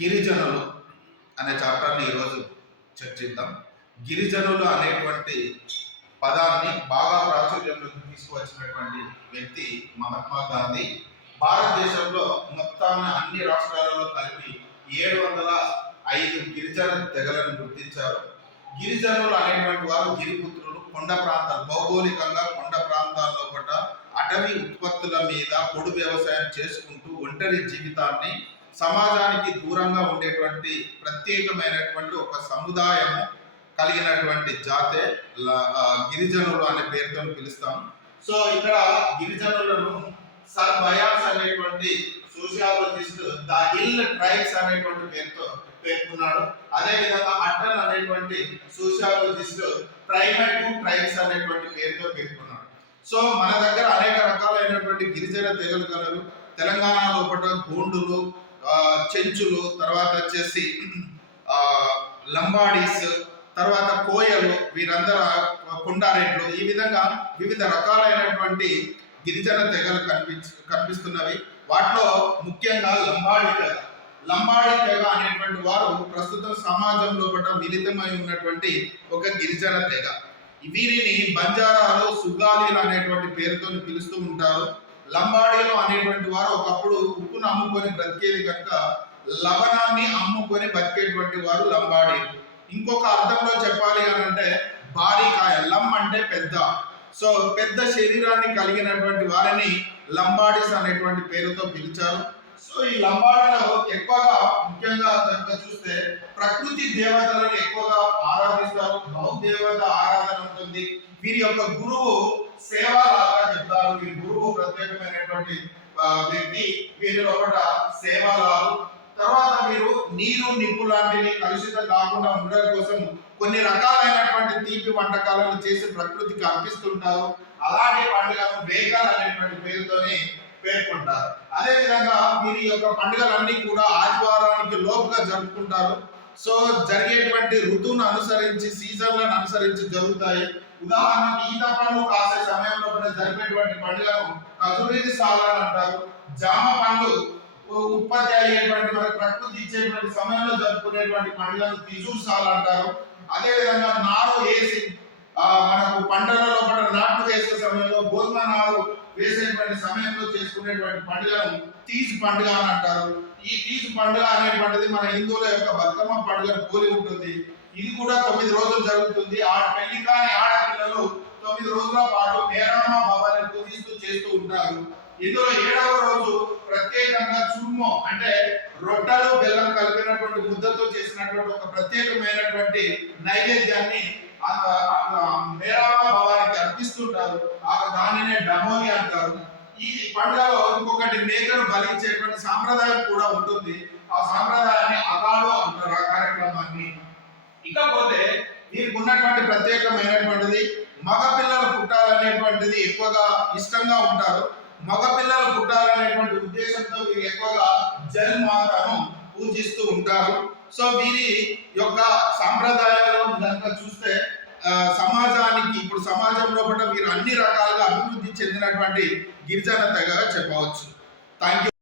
గిరిజనులు అనే చాప్టర్ని ఈరోజు చర్చిద్దాం. గిరిజనులు అనేటువంటి పదాన్ని బాగా ప్రాచుర్యంలోకి తీసుకువచ్చినటువంటి వ్యక్తి మహాత్మా గాంధీ. భారతదేశంలో మొత్తాన్ని అన్ని రాష్ట్రాలలో కలిపి 705 గిరిజన తెగలను గుర్తించారు. గిరిజనులు అనేటువంటి వారు గిరిపుత్రులు, కొండ ప్రాంతాలు, భౌగోళికంగా కొండ ప్రాంతాల్లో పట్ల అటవీ ఉత్పత్తుల మీద పొడు వ్యవసాయం చేసుకుంటూ ఒంటరి జీవితాన్ని, సమాజానికి దూరంగా ఉండేటువంటి ప్రత్యేకమైనటువంటి ఒక సముదాయము కలిగినటువంటి జాతే గిరిజనులు అనే పేరుతో పిలుస్తాం. సో ఇక్కడ గిరిజనులను సర్ బయాస్ అనేటువంటి సోషియాలజిస్ట్ ద హిల్ ట్రైబ్స్ అనేటువంటి పేరుతో పేర్కొన్నాడు. అదేవిధంగా అట్టన్ అనేటువంటి సోషియాలజిస్ట్ ప్రైమేటివ్ ట్రైబ్స్ అనేటువంటి పేరుతో పేర్కొన్నాడు. సో మన దగ్గర అనేక రకాలైనటువంటి గిరిజన తెగలు కలరు. తెలంగాణ లోపల గోండులు, చెంచులు, తర్వాత వచ్చేసి లంబాడీస్, తర్వాత కోయలు, వీరందరూ కొండారెడ్లు, ఈ విధంగా వివిధ రకాలైనటువంటి గిరిజన తెగలు కనిపిస్తున్నవి. వాటిలో ముఖ్యంగా లంబాడీ తెగ అనేటువంటి వారు ప్రస్తుతం సమాజంలో పట్ల మిళితమై ఉన్నటువంటి ఒక గిరిజన తెగ. వీరిని బంజారాలు, సుగాలీలు అనేటువంటి పేరుతో పిలుస్తూ ఉంటారు. లంబాడీలు అనేటువంటి వారు ఒకప్పుడు ఉప్పును అమ్ముకొని బ్రతికేది కనుక లవణాన్ని అమ్ముకొని బతికేటువంటి వారు లంబాడీలు. ఇంకొక అర్థంలో చెప్పాలి అని అంటే భారీకాయ, లమ్ అంటే పెద్ద, సో పెద్ద శరీరాన్ని కలిగినటువంటి వారిని లంబాడీస్ అనేటువంటి పేరుతో పిలిచారు. సో ఈ లంబాడీలో ఎక్కువగా ముఖ్యంగా చూస్తే ప్రకృతి దేవతలను ఎక్కువగా ఆరాధిస్తారు. బహుదేవత ఆరాధన ఉంటుంది. వీరి యొక్క గురువు సేవలాగా చెప్తారు. వీరి గురువు ప్రత్యేకమైనటువంటి వ్యక్తి. వీరి లోపల సేవలాలు. తర్వాత వీరు నీరు, నిప్పు లాంటివి కలుషితం కాకుండా ఉండడం కోసం కొన్ని రకాలైనటువంటి తీపి వంటకాలను చేసి ప్రకృతికి అర్పిస్తుంటారు. అలాంటి పండుగను వేగాలు అనేటువంటి పేరుతోనే పేర్కొంటారు. అదేవిధంగా వీరి యొక్క పండుగలన్నీ కూడా ఆదివారానికి లోపుగా జరుపుకుంటారు. సో జరిగేటువంటి ఋతువును అనుసరించి, సీజన్లను అనుసరించి జరుగుతాయి. ఉదాహరణకు ఈత పండ్లు కాసే సమయంలో జరిపేటువంటి పండుగను ఖజూరీ సాలన్ అంటారు. జామ పండ్లు ఉత్పత్తి అయ్యేటువంటి ప్రకృతి ఇచ్చేటువంటి సమయంలో జరుపుకునేటువంటి పండుగను తిజూర్ సాల్ అంటారు. అదేవిధంగా నారు వేసి మనకు పంటలలో నాట్లు వేసే సమయంలో, గోధుమ నారు వేసేటువంటి సమయంలో చేసుకునేటువంటి పండుగను తీజ్ పండుగ అని అంటారు. ఈ తీజ్ పండుగ అనేటువంటిది మన హిందువుల యొక్క బతుకమ్మ పండుగను పోలి ఉంటుంది. ఇది కూడా 9 రోజులు జరుగుతుంది. పెళ్లి కాని ఆడపిల్లలు 9 రోజుల పాటు మేరమ్మ బాబాని పూజిస్తూ చేస్తూ ఉంటారు. ఇందులో 7వ రోజు ప్రత్యేకంగా చుర్మో అంటే రొట్టెలు, బెల్లం కలిపినటువంటి ముద్దతో చేసినటువంటి ఒక ప్రత్యేకమైనటువంటి నైవేద్యాన్ని మేరమ్మ బాబానికి అర్పిస్తుంటారు. దానినే డమోగి అంటారు. ఈ పండుగలో ఇంకొకటి మేకను బలించేటువంటి సాంప్రదాయం కూడా ఉంటుంది. ఆ సాంప్రదాయాన్ని అగాడో అంటారు ఆ కార్యక్రమాన్ని. ఇకపోతే వీరికి ఉన్నటువంటి ప్రత్యేకమైనటువంటిది మగపిల్లలు పుట్టాలనేటువంటిది ఎక్కువగా ఇష్టంగా ఉంటారు. మగపిల్లలు పుట్టాలనేటువంటి ఉద్దేశంతో వీరు ఎక్కువగా జన్మాతను పూజిస్తూ ఉంటారు. సో వీరి యొక్క సాంప్రదాయాలు కనుక చూస్తే సమాజానికి, ఇప్పుడు సమాజంలో వీరు అన్ని రకాలుగా అభివృద్ధి చెందినటువంటి గిరిజన తెగగా చెప్పవచ్చు. Thank you.